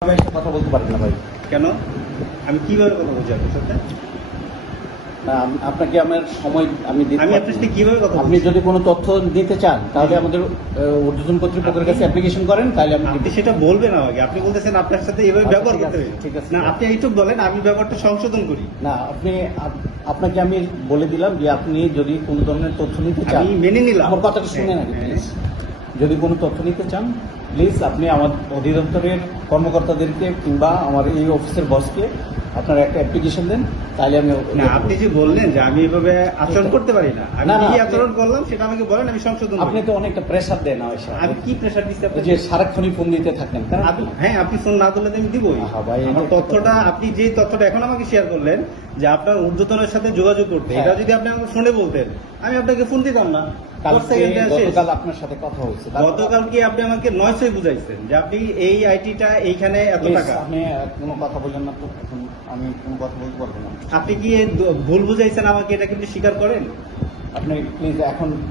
কথা বলতে পারি না ভাই। কেন? আমি কিভাবে কথা বলছি আপনার সাথে? আপনাকে আমার সময় আমি দিতে আমি পারবো আপনার না। সাথে কিভাবে কথা আপনি বলছি? যদি কোনো তথ্য দিতে চান তাহলে আমাদের ঊর্ধ্বতন কর্তৃপক্ষের কাছে অ্যাপ্লিকেশন করেন, তাহলে আমি আপনি সেটা বলবেন আমাকে। আপনি বলতেছেন আপনার সাথে এভাবে আচ্ছা, ব্যবহার ঠিক করতে আছে, হবে। ঠিক আছে। না, আপনি এইটুক বলেন, আমি ব্যবহারটা সংশোধন করি। না, আপনাকে আমি বলে দিলাম যে আপনি যদি কোনো ধরনের তথ্য নিতে চান, আমি মেনে নিলাম। আমার কথাটা শুনেন আগে হ্যাঁ, প্লিজ। যদি কোনো তথ্য নিতে চান প্লিজ আপনি আমার অধিদপ্তরের কর্মকর্তাদেরকে কিংবা আমার এই অফিসের বসকে আপনারা একটা অ্যাপ্লিকেশন দেন, তাহলে আমি না, আপনি যে বললেন যে আমি এভাবে আচরণ করতে পারি না, আমি না, না, কি আপনি- আচরণ করলাম সেটা আমাকে বলেন, আমি সংশোধন আপনি করি। তো অনেকটা প্রেশার দেন না এসে। আমি কি প্রেশার দিচ্ছি ওই আপনাকে? যে সারাক্ষণই ফোন দিতে থাকেন তাই না? হ্যাঁ, আপনি ফোন না করলে তো আমি দিবই। আহা ভাই, আমার এটা তথ্যটা, আপনি যে তথ্যটা এখন আমাকে শেয়ার করলেন যে আপনার ঊর্ধ্বতনের সাথে যোগাযোগ করতে, হ্যাঁ। এটা যদি আপনি আমাকে ফোনে বলতেন, আমি আপনাকে ফোন দিতাম না। গতকাল আপনার সাথে কথা হয়েছে। গতকালকে আপনি আমাকে 900 বুঝাইছেন যে আপনি এই আইটিটা এইখানে এত Please, টাকা। আপনি কোনো কথা বললেন না তো, এখন আমি কোনো কথা বলতে পারবো না। আপনি কি ভুল বুঝাইছেন আমাকে, এটা কিন্তু স্বীকার করেন? আপনি প্লিজ এখন